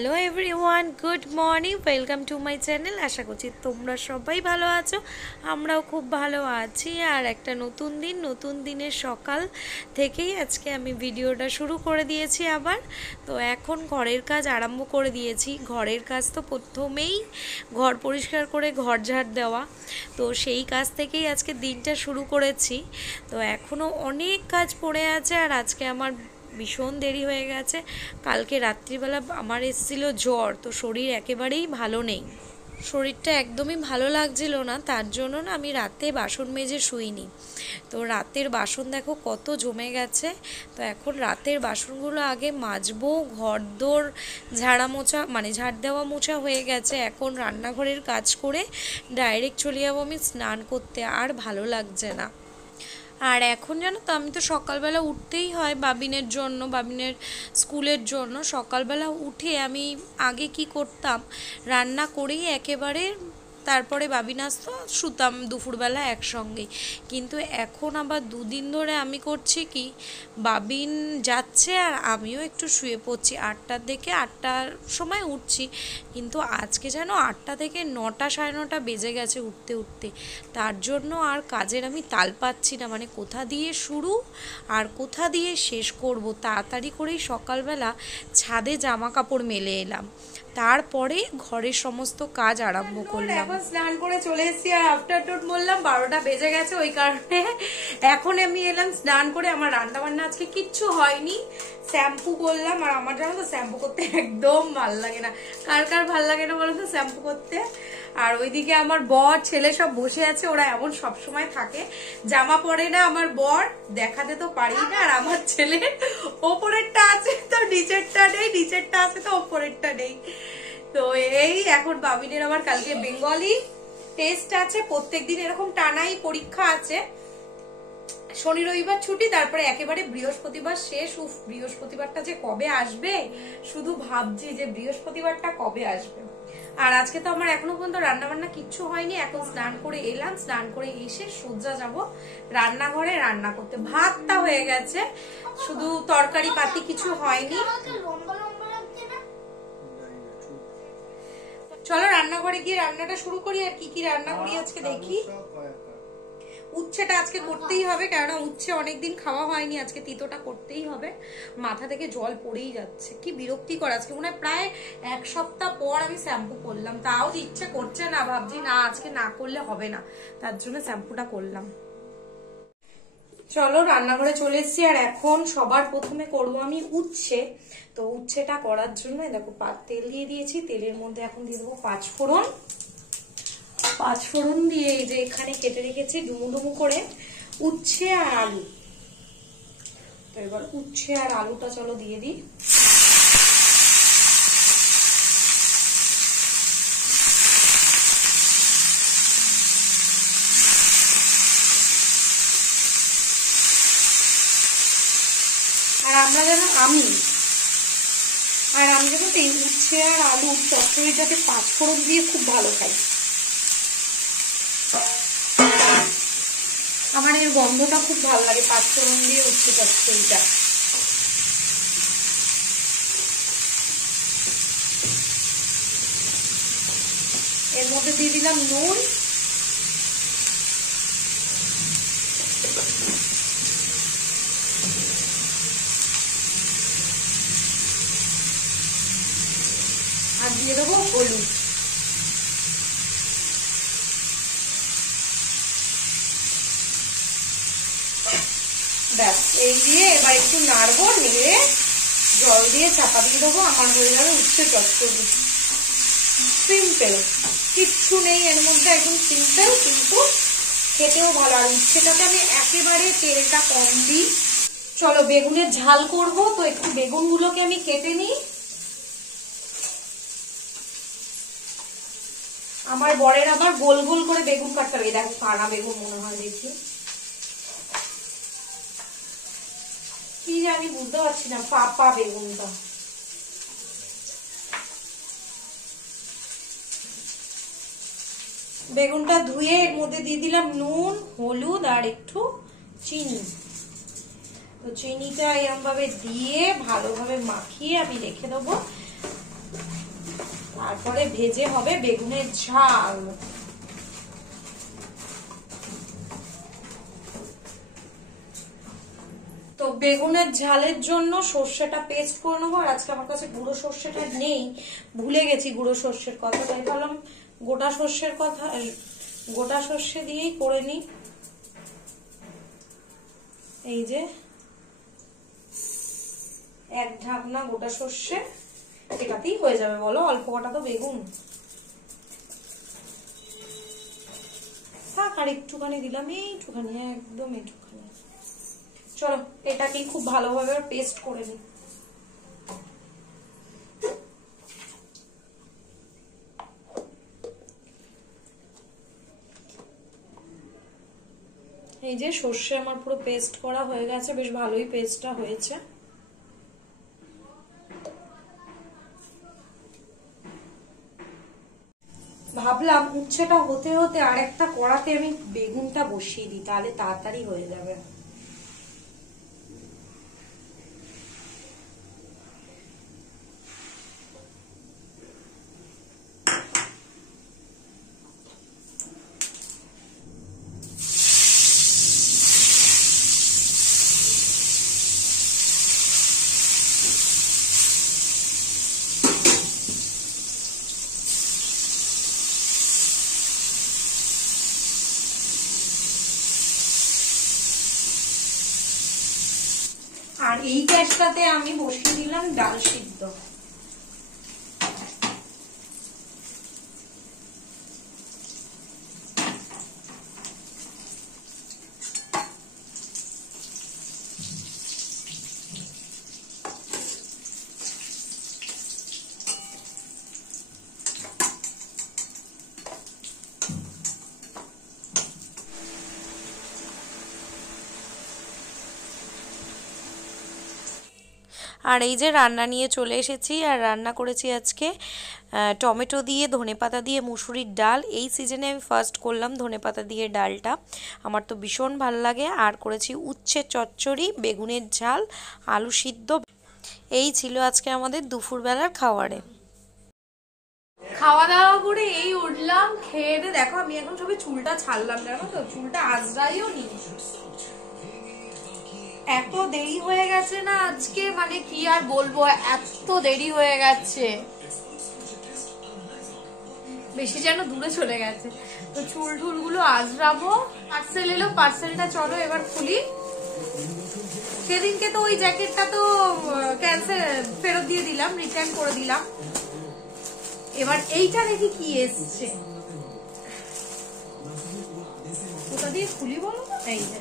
Hello everyone, good morning, welcome to my channel. আশা করছি তোমরা সবাই ভালো আছো, আমরাও খুব ভালো আছি। আর একটা নতুন দিন, নতুন দিনের সকাল থেকেই আজকে আমি ভিডিওটা শুরু করে দিয়েছি আবার। তো এখন ঘরের কাজ আরম্ভ করে দিয়েছি। ঘরের কাজ তো প্রথমেই ঘর পরিষ্কার করে ঘর ঝাড় দেওয়া, তো সেই কাজ থেকেই আজকে দিনটা শুরু করেছি। তো এখনও অনেক কাজ পড়ে আছে, আর আজকে আমার ভীষণ দেরি হয়ে গেছে। কালকে রাত্রিবেলা আমার এসেছিল জ্বর, তো শরীর একেবারেই ভালো নেই, শরীরটা একদমই ভালো লাগছিল না। তার জন্য না আমি রাতে বাসন মেজে শুইনি। তো রাতের বাসন দেখো কত জমে গেছে। তো এখন রাতের বাসনগুলো আগে মাজবো। ঘরদোর ঝাড়া মোছা মানে ঝাড় দেওয়া মোছা হয়ে গেছে। এখন রান্নাঘরের কাজ করে ডাইরেক্ট চলে যাবো আমি স্নান করতে, আর ভালো লাগছে না। আর এখন জানো তো, আমি তো সকালবেলা উঠতেই হয় বাবিনের জন্য, বাবিনের স্কুলের জন্য। সকালবেলা উঠে আমি আগে কি করতাম, রান্না করেই একেবারে তারপরে বাবিন আসতো, শুতাম দুপুরবেলা একসঙ্গেই। কিন্তু এখন আবার দুদিন ধরে আমি করছি কি, বাবিন যাচ্ছে আর আমিও একটু শুয়ে পড়ছি। 8টার দিকে 8টার সময় উঠছি, কিন্তু আজকে যেন 8টা থেকে 9টা, সাড়ে 9টা বেজে গেছে উঠতে উঠতে। তার জন্য আর কাজের আমি তাল পাচ্ছি না, মানে কোথা দিয়ে শুরু আর কোথা দিয়ে শেষ করব। তাড়াতাড়ি করেই সকালবেলা ছাদে জামা কাপড় মেলে এলাম, তারপরে ঘরের সমস্ত কাজ আরম্ভ করলাম। এখন স্নান করে চলে এসেছি, আর আফটার টোট বললাম 12টা বেজে গেছে, ওই কারণে এখন আমি এলাম স্নান করে। আমার রান্না বান্না আজকে কিচ্ছু হয়নি, শ্যাম্পু করলাম। আর আমার জানো তো শ্যাম্পু করতে একদম ভাল লাগে না। কার কার ভাল লাগে না বলো তো শ্যাম্পু করতে? আর ওইদিকে আমার বর ছেলে সব বসে আছে, ওরা এমন সবসময় থাকে, জামা পরে না আমার বর, দেখাতে তো পারি না। আর আমার ছেলে ওপরেরটা আছে তো নিচেরটা নেই, নিচেরটা আছে তো ওপরেরটা নেই। তো এই এখন বাবিনের আবার কালকে বেঙ্গলি টেস্ট আছে, প্রত্যেকদিন এরকম টানাই পরীক্ষা আছে। শনি রবিবার ছুটি, তারপরে একেবারে বৃহস্পতিবার শেষ। উফ, বৃহস্পতিবারটা যে কবে আসবে শুধু ভাবছি যে বৃহস্পতিবারটা কবে আসবে। আর আজকে তো আমার এখনো পর্যন্ত রান্না বান্না কিচ্ছু হয়নি। এখন স্নান করে এলাম, স্নান করে এসে সোজা যাব রান্নাঘরে রান্না করতে। ভাতটা হয়ে গেছে, শুধু তরকারি পাতি কিছু হয়নি। চলো রান্নাঘরে গিয়ে রান্নাটা শুরু করি। আর কি কি রান্না করি আজকে দেখি। উচ্ছেটা আজকে করতেই হবে, কেননা উচ্ছে অনেকদিন খাওয়া হয়নি, আজকে তিতোটা করতেই হবে। মাথা থেকে জল পড়েই যাচ্ছে, কি বিরক্তিকর। আজকে মনে হয় প্রায় 1 সপ্তাহ পর আমি শ্যাম্পু করলাম, তাও ইচ্ছে করছে না। ভাবছি না আজকে না করলে হবে না, তার জন্য শ্যাম্পুটা করলাম। চলো রান্নাঘরে চলে এসেছি, আর এখন সবার প্রথমে করব আমি উচ্ছে। তো উচ্ছেটা করার জন্য দেখো তেল দিয়ে দিয়েছি, তেলের মধ্যে এখন দিয়ে দেবো 5 ফোড়ন। 5 ফোড়ন দিয়ে এই যে এখানে কেটে রেখেছি ডুমু ডুমু করে উচ্ছে আর আলু। তো এবার উচ্ছে আর আলুটা চলো দিয়ে দিই। আর আমরা যেন আমি যেন উচ্ছে আর আলু চচ্চড়িটাকে 5 ফোড়ন দিয়ে খুব ভালো খাই। আমার এর গন্ধটা খুব ভালো লাগে 5 ফোড়ন দিয়ে উচ্ছে চচ্চড়িটা। এর মধ্যে দিয়ে দিলাম নুন, আর দিয়ে দেবো হলুদ। ব্যাস, এই দিয়ে এবার একটু নাড়বো, নেড়ে জল দিয়ে চাপা দিয়ে দেবো। আমার হয়ে যাবে উচ্ছে চচ্চড়ি। সিম্পল, কিচ্ছু নেই এর মধ্যে, একদম সিম্পল, কিন্তু খেতেও ভালো। আর উচ্ছেটাতে আমি একেবারে তেলটা কম দিই। চলো বেগুনের ঝাল করব, তো একটু বেগুনগুলোকে আমি কেটে নিই। আমার বরের আবার গোল গোল করে বেগুন কাটতে হবে। দেখো কানা বেগুন মনে হয়, দেখি কি জানি বুঝতে পারছি না, পাপা বেগুনটা। বেগুনটা ধুয়ে এর মধ্যে দিয়ে দিলাম নুন, হলুদ আর একটু চিনি। তো চিনিটা এরকম ভাবে দিয়ে ভালোভাবে মাখিয়ে আমি রেখে দেবো। তারপরে ভেজে হবে বেগুনের ঝাল। তো বেগুনের ঝালের জন্য সর্ষেটা পেস্ট করে নেবো। আর আজকে আমার কাছে গুঁড়ো সর্ষেটা নেই, ভুলে গেছি গুঁড়ো সর্ষের কথা, তাই ভাবলাম গোটা সর্ষে দিয়েই করে নিই। এই যে এক ঢাকনা গোটা সর্ষে, এটাতেই হয়ে যাবে বলো, অল্প কটা তো বেগুন। থাক, আর একটুখানি দিলাম, এইটুখানি, একদম এইটুখানি। চলো এটাকেই খুব ভালোভাবে পেস্ট করে নিই। এই যে সর্ষে আমার পুরো পেস্ট করা হয়ে গেছে, বেশ ভালোই পেস্টটা হয়েছে। ভাবলাম উচ্ছেটা হতে হতে আরেকটা কড়াতে আমি বেগুনটা বসিয়ে দিই, তাহলে তাড়াতাড়ি হয়ে যাবে। আর এই গ্যাসটাতে আমি বসিয়ে দিলাম ডাল সিদ্ধ। আর এই যে রান্না নিয়ে চলে এসেছি, আর রান্না করেছি আজকে টমেটো দিয়ে ধনেপাতা দিয়ে মুসুরির ডাল। এই সিজনে আমি ফার্স্ট করলাম ধনেপাতা দিয়ে ডালটা, আমার তো ভীষণ ভালো লাগে। আর করেছি উচ্ছে চচ্চড়ি, বেগুনের ঝাল, আলু সিদ্ধ। এই ছিল আজকে আমাদের দুপুরবেলার খাবারে। খাওয়া দাওয়া করে এই উঠলাম, খেয়ে দেখো আমি এখন সবে চুলটা ছাড়লাম, জানো তো চুলটা আজরাইও নি। এত দেরি হয়ে গেছে না আজকে, মানে কি আর বলবো, এত দেরি হয়ে গেছে, বেশি যেন দূরে চলে গেছে। তো চুল টুল গুলো আজরাবো। পার্সেল এলো, পার্সেলটা চলো এবার খুলি। সেদিনকে তো ওই জ্যাকেটটা তো ক্যান্সেল, ফেরত দিয়ে দিলাম, রিটার্ন করে দিলাম। এবার এইটা দেখি কি এসছে, কোথা দিয়ে খুলি বলো। এই যে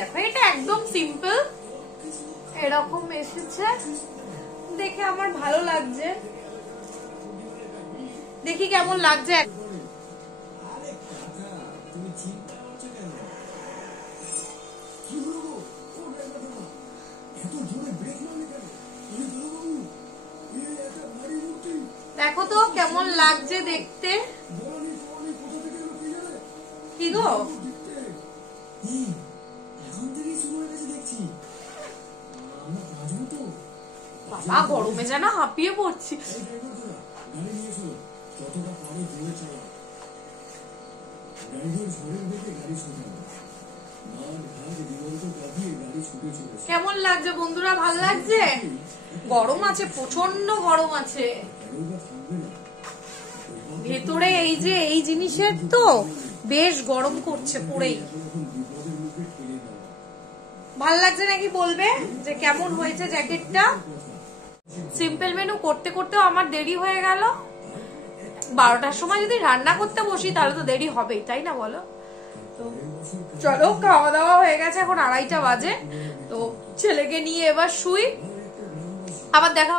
দেখো, এটা একদম সিম্পল, এরকম এসেছে, দেখে আমার ভালো লাগছে, দেখি কেমন লাগছে। দেখো তো কেমন লাগছে দেখতে, কি গো বাবা, গরমে যেন হাঁপিয়ে পড়ছি। কেমন লাগছে বন্ধুরা, ভাল লাগছে? গরম আছে, প্রচন্ড গরম আছে ভেতরে। এই যে এই জিনিসের তো বেশ গরম করছে পরেই। ভাল লাগছে নাকি বলবে যে কেমন হয়েছে জ্যাকেটটা। সিম্পল মেনু করতে করতেও আমার দেরি হয়ে গেল। 12টার সময় যদি রান্না করতে বসি তাহলে তো দেরি হবেই, তাই না বলো? তো চলো, খাওয়া দাওয়া হয়ে গেছে, এখন 2:30 বাজে। তো ছেলেকে নিয়ে এবার শুই, আবার দেখা।